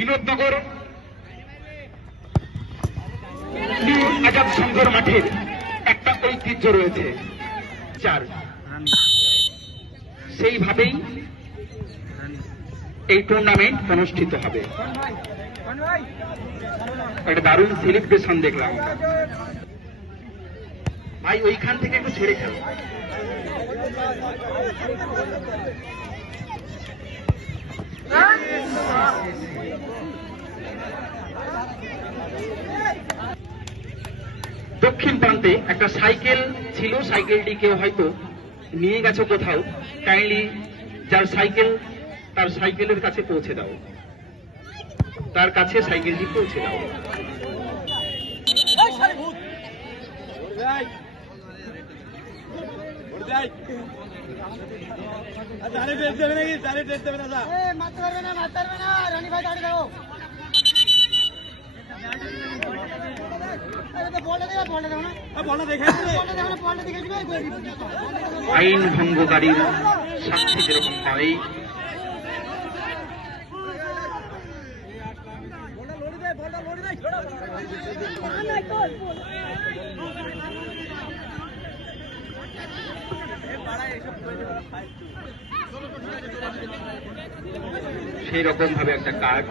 Binodnagar new Azad Shankar মাঠের একটা ঐতিহ্য রয়েছে, যার সেইভাবেই এই টুর্নামেন্ট অনুষ্ঠিত হবে। একটা দারুণ সেলিব্রেশন দেখলাম। ভাই ওইখান থেকে একটু ছেড়ে খেল। দক্ষিণ প্রান্তে একটা সাইকেল ছিল, সাইকেলটি কেউ হয়তো নিয়ে গেছে কোথাও। কাইন্ডলি যার সাইকেল তার সাইকেলের কাছে পৌঁছে দাও, তার কাছে সাইকেলটি পৌঁছে দাও। আইন ভঙ্গকারীর শাস্তি যেরকম হয়, সেই রকম ভাবে একটা কাজ